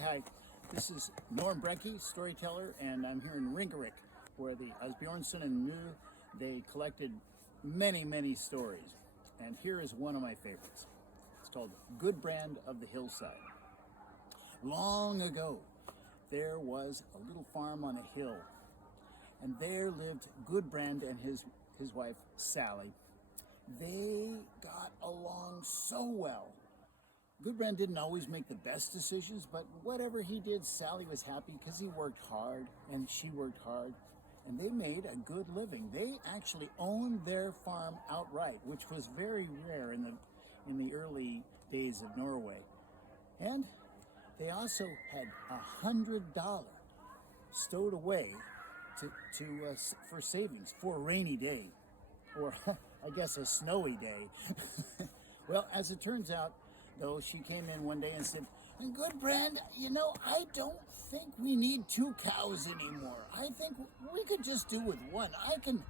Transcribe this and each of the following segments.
Hi. This is Brecke, storyteller, and I'm here in Ringerike, where the Asbjornsen and New, they collected many stories. And here is one of my favorites. It's called Gudbrand of the Hillside. Long ago, there was a little farm on a hill, and there lived Gudbrand and his wife, Sally. They got along so well. Gudbrand didn't always make the best decisions, but whatever he did, Sally was happy because he worked hard and she worked hard, and they made a good living. They actually owned their farm outright, which was very rare in the early days of Norway. And they also had $100 stowed away for savings for a rainy day, or I guess a snowy day. Well, as it turns out, though, she came in one day and said, "Gudbrand, I don't think we need 2 cows anymore. I think we could just do with one. I can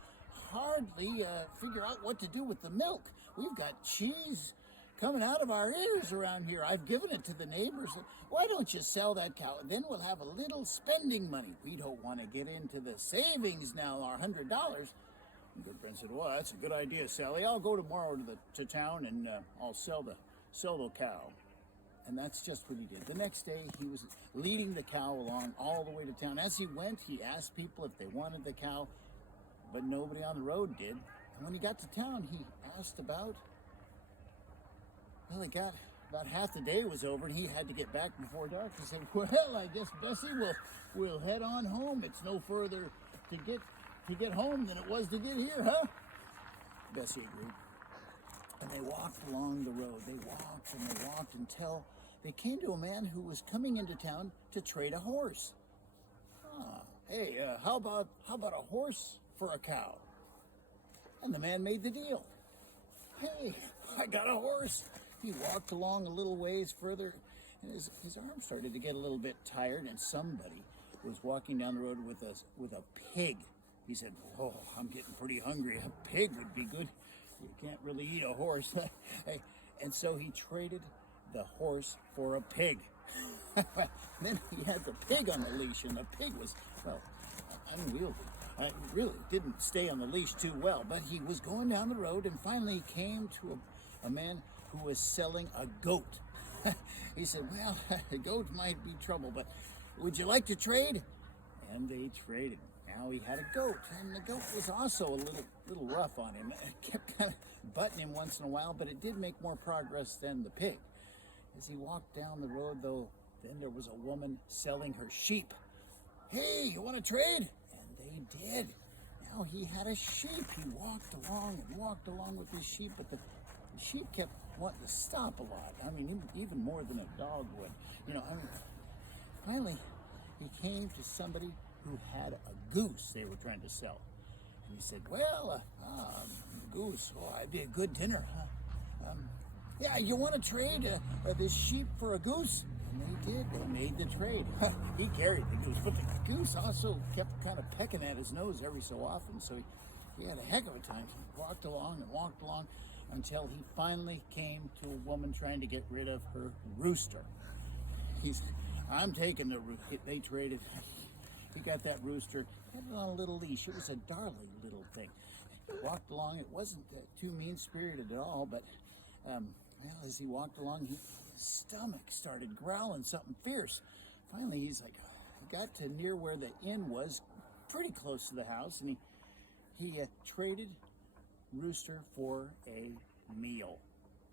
hardly figure out what to do with the milk. We've got cheese coming out of our ears around here. I've given it to the neighbors. Why don't you sell that cow? Then we'll have a little spending money. We don't want to get into the savings now, our $100. Gudbrand said, "Well, that's a good idea, Sally. I'll go tomorrow to town and I'll sell the cow." And that's just what he did. The next day, he was leading the cow along all the way to town. As he went, he asked people if they wanted the cow, but nobody on the road did. And when he got to town, he asked about half the day was over, and he had to get back before dark. He said, "Well, I guess, Bessie, we'll head on home. It's no further to get home than it was to get here, huh?" Bessie agreed. And they walked along the road. They walked and they walked until they came to a man who was coming into town to trade a horse. Hey, how about a horse for a cow? And the man made the deal. "Hey, I got a horse." He walked along a little ways further, and his arm started to get a little bit tired, and somebody was walking down the road with a pig. He said, "Oh, I'm getting pretty hungry. A pig would be good. You can't really eat a horse." And so he traded the horse for a pig. Then he had the pig on the leash, and the pig was, unwieldy. It really didn't stay on the leash too well, but he was going down the road, and finally he came to a man who was selling a goat. He said, "Well, a goat might be trouble, but would you like to trade?" And they traded. Now he had a goat, and the goat was also a little rough on him. It kept kind of butting him once in a while, but it did make more progress than the pig. As he walked down the road, though, then there was a woman selling her sheep. "Hey, you want to trade?" And they did. Now he had a sheep. He walked along with his sheep, but the sheep kept wanting to stop a lot. I mean, even more than a dog would. Finally, he came to somebody who had a goose they were trying to sell. And he said, "Well, goose, it'd be a good dinner, huh? Yeah, you want to trade this sheep for a goose?" And they did. They made the trade. He carried the goose, but the goose also kept kind of pecking at his nose every so often, so he had a heck of a time. He walked along until he finally came to a woman trying to get rid of her rooster. He said, "I'm taking the rooster." They traded. He got that rooster, had it on a little leash. It was a darling little thing. He walked along. It wasn't too mean-spirited at all, but as he walked along, his stomach started growling something fierce. Finally, he got to near where the inn was, pretty close to the house, and he traded rooster for a meal.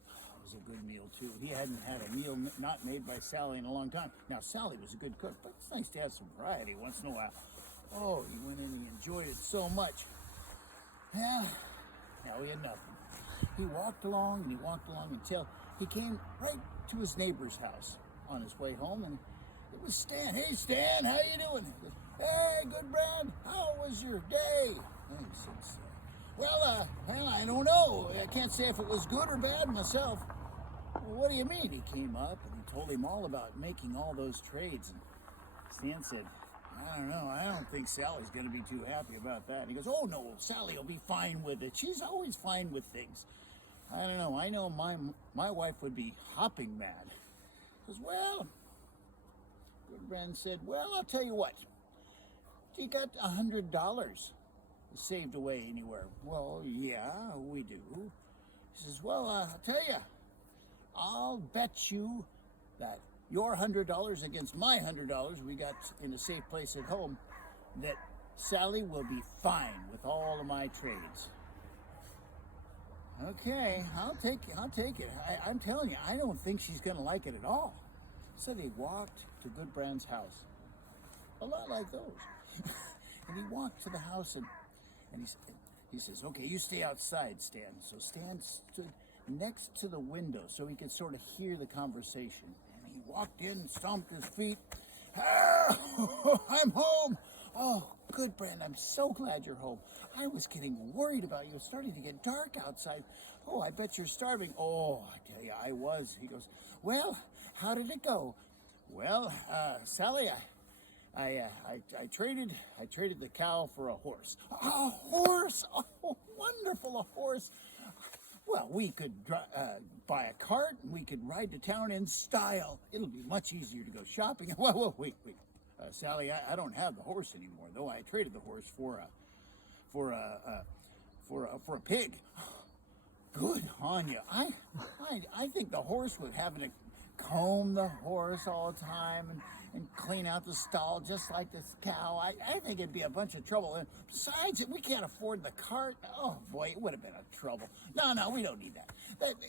It was a good meal, too. He hadn't had a meal not made by Sally in a long time. Now, Sally was a good cook, but it's nice to have some variety once in a while. Oh, he went in and he enjoyed it so much. Yeah, now he had nothing. He walked along until he came right to his neighbor's house on his way home, and it was Stan. "Hey, Stan, how you doing?" He said, "Hey, Gudbrand, how was your day?" And he said, well, I don't know. I can't say if it was good or bad myself." "Well, what do you mean?" He came up and he told him all about making all those trades. And Stan said, "I don't know. I don't think Sally's going to be too happy about that." And he goes, "Oh, no, Sally will be fine with it. She's always fine with things." "I don't know. I know my wife would be hopping mad." He goes, "Well, Gudbrand said, well, I'll tell you what. Do you got $100 saved away anywhere? Well, yeah, we do. He says, well, I'll tell you, I'll bet you that your $100 against my $100 we got in a safe place at home, that Sally will be fine with all of my trades. Okay, I'll take it. I'm telling you, I don't think she's going to like it at all. So they walked to Gudbrand's house. A lot like those. And he walked to the house and he says, okay, you stay outside, Stan. So Stan stood next to the window so he could sort of hear the conversation. And he walked in, stomped his feet. Oh, I'm home. Oh, Gudbrand, I'm so glad you're home. I was getting worried about you. It's starting to get dark outside. Oh, I bet you're starving. Oh, I tell you, I was. He goes, well, how did it go? Well, Sally, I traded the cow for a horse. A horse? Oh, wonderful, a horse. Well, we could buy a cart and we could ride to town in style. It'll be much easier to go shopping. Well, wait. Sally, I don't have the horse anymore, though. I traded the horse for a pig. Good on you. I think the horse would have to comb the horse all the time and clean out the stall just like this cow. I think it'd be a bunch of trouble. And besides, we can't afford the cart. Oh boy, it would have been a trouble. No, we don't need that.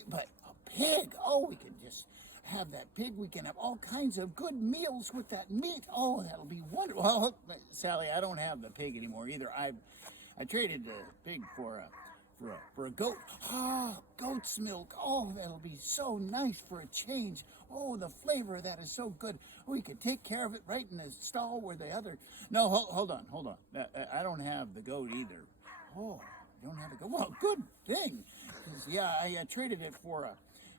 But a pig, oh, we can just have that pig. We can have all kinds of good meals with that meat. Oh, that'll be wonderful. Well, Sally, I don't have the pig anymore either. I traded the pig for a goat. Oh, goat's milk. Oh, that'll be so nice for a change. Oh, the flavor of that is so good. We could take care of it right in the stall where the other... No, hold on. I don't have the goat either. Oh, you don't have the goat? Well, good thing. 'Cause, yeah, I traded it for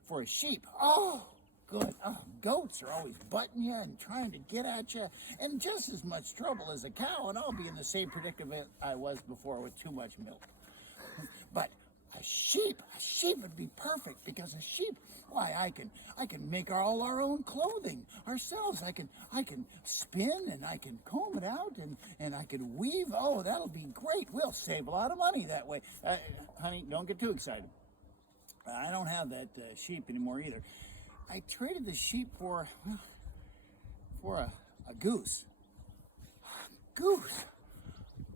a sheep. Oh, good. Oh, goats are always butting you and trying to get at you, and just as much trouble as a cow, and I'll be in the same predicament I was before with too much milk. But a sheep would be perfect, because a sheep, why, I can make all our own clothing ourselves. I can spin and I can comb it out and I can weave. Oh, that'll be great. We'll save a lot of money that way. Honey, don't get too excited. I don't have that sheep anymore either. I traded the sheep for a goose. Goose.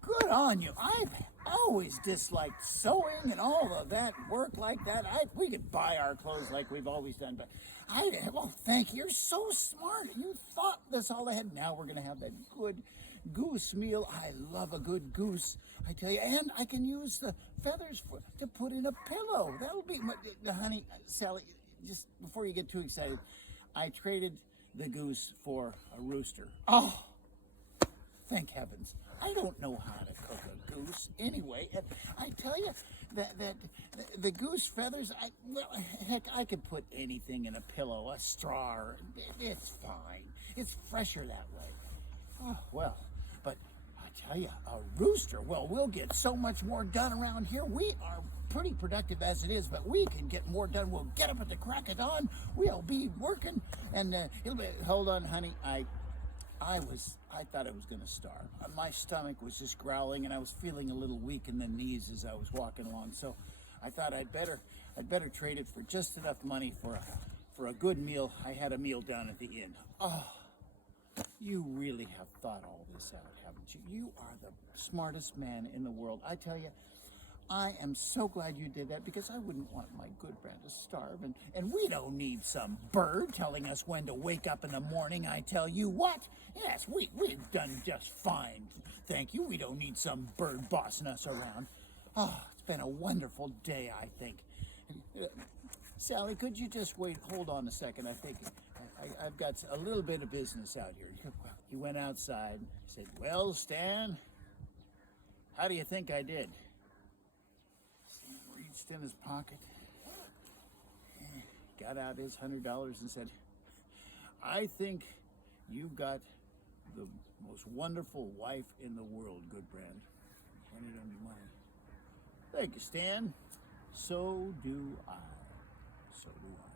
Good on you. I've always disliked sewing and all of that work like that. We could buy our clothes like we've always done, but well, thank you. You're so smart. You thought this all ahead. Now we're going to have that good goose meal. I love a good goose, I tell you. And I can use the feathers to put in a pillow. That'll be, honey, Sally, just before you get too excited, I traded the goose for a rooster. Oh, thank heavens. I don't know how to cook a goose anyway. And I tell you that the goose feathers, heck, I could put anything in a pillow, a straw, it's fine. It's fresher that way. Oh, well, but I tell you, a rooster, well, we'll get so much more done around here. We are pretty productive as it is, but we can get more done. We'll get up at the crack of dawn. We'll be working, and it'll be, hold on, honey, I thought I was going to starve. My stomach was just growling, and I was feeling a little weak in the knees as I was walking along. So I thought I'd better trade it for just enough money for a good meal. I had a meal down at the inn. Oh, you really have thought all this out, haven't you? You are the smartest man in the world. I tell you, I am so glad you did that, because I wouldn't want my Gudbrand to starve. And we don't need some bird telling us when to wake up in the morning, I tell you what. Yes, we've done just fine, thank you. We don't need some bird bossing us around. Oh, it's been a wonderful day, I think. Sally, could you just hold on a second? I think I've got a little bit of business out here. He went outside, said, well, Stan, how do you think I did? Reached in his pocket, got out his $100 and said, I think you got the most wonderful wife in the world, Gudbrand. Handed him the money. Thank you, Stan. So do I. So do I.